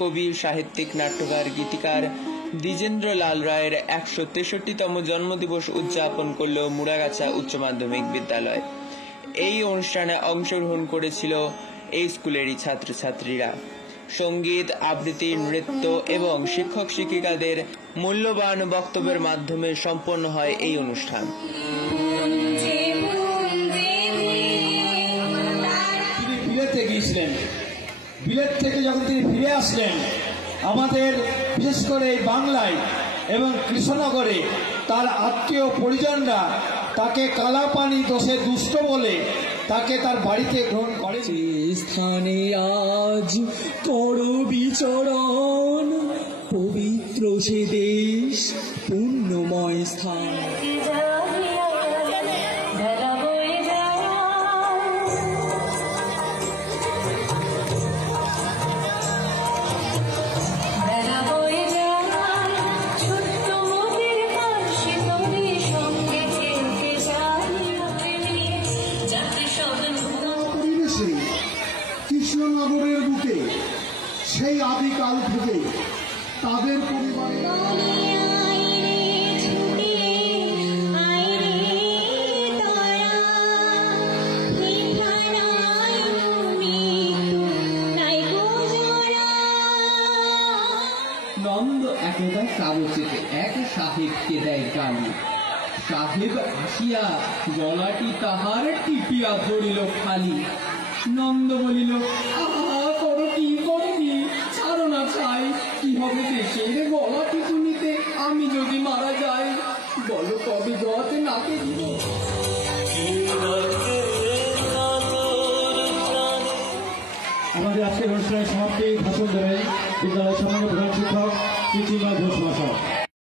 কবি, সাহিত্যিক, নাট্যকার, গীতিকার দ্বিজেন্দ্র লাল রায়ের ১৬৩তম জন্মদিবস উদযাপন করল মুড়াগাছা উচ্চ মাধ্যমিক বিদ্যালয়। এই অনুষ্ঠানে অংশগ্রহণ করেছিল এই স্কুলেরই ছাত্রছাত্রীরা। সঙ্গীত, আবৃত্তি, নৃত্য এবং শিক্ষক শিক্ষিকাদের মূল্যবান বক্তব্যের মাধ্যমে সম্পন্ন হয় এই অনুষ্ঠান। তিনি বিলেতে গিয়েছিলেন, বিলেত থেকে যখন তিনি ফিরে আসলেন, আমাদের বিশেষ করে এই বাংলায় এবং কৃষ্ণনগরে তার আত্মীয় পরিজনরা তাকে কালাপানি দোষে দুষ্ট বলে তাকে তার বাড়িতে গ্রহণ করে। স্থানে আজ কর বিচরণ, পবিত্র সে দেশ, পুণ্যময় স্থান। কৃষ্ণনগরের বুকে সেই আদিকাল থেকে তাদের পরিবারে নন্দ একদা কাগজেতে এক সাহেবকে দেয় গালি। সাহেব আসিয়া গলাটি তাহার টিপিয়া ধরিল খালি। নন্দ বলিল, আহা করো কি ছাড়ো না ছাই, কি হবে দেশের গলা টিপুনিতে আমি যদি মারা যাই, বলো কবে জতে নাকে দিব। আমাদের আজকের অনুষ্ঠানের সমাপ্তি ভাষণ দেবেন বিদ্যালয়ের সম্মানিত প্রধান শিক্ষক কৃত্রিমা ঘোষ মহাশয়।